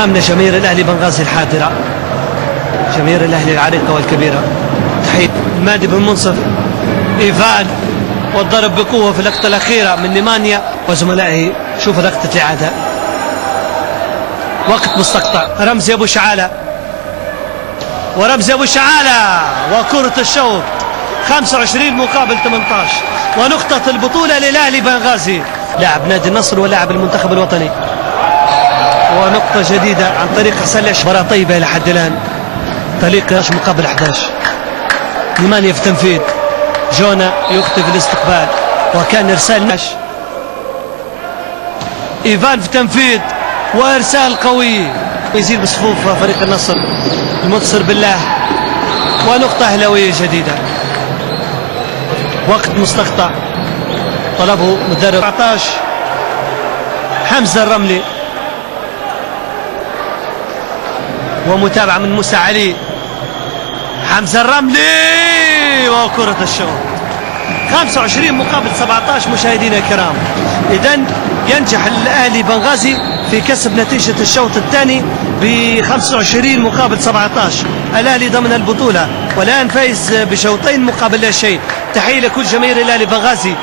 أمامنا جماهير الأهلي بنغازي الحاضرة، جماهير الأهلي العريقة والكبيرة. تحية مادي بن منصف، إيفان، والضرب بقوة في اللقطة الأخيرة من نيمانيا وزملائه. شوف لقطة الإعادة، وقت مستقطع. رمزي أبو شعالة، ورمزي أبو شعالة، وكرة الشوط 25 مقابل 18، ونقطة البطولة للأهلي بنغازي، لاعب نادي النصر ولاعب المنتخب الوطني. ونقطة جديدة عن طريق حسن العش. مباراة طيبة إلى حد الآن، طريق 11 مقابل 11. نيمانيا في التنفيذ، جونا يخطئ في الاستقبال، وكان إرسال ناش. إيفان في التنفيذ، وإرسال قوي يزيد بصفوف فريق النصر المنتصر بالله. ونقطة أهلاوية جديدة، وقت مستقطع طلبه مدرب 14 حمزة الرملي، ومتابعة من موسى علي. حمزة الرملي، وكرة الشوط 25 مقابل 17. مشاهدينا الكرام، إذن ينجح الأهلي بنغازي في كسب نتيجة الشوط الثاني ب 25 مقابل 17. الأهلي ضمن البطولة والآن فايز بشوطين مقابل لا شيء. تحية لكل جماهير الأهلي بنغازي.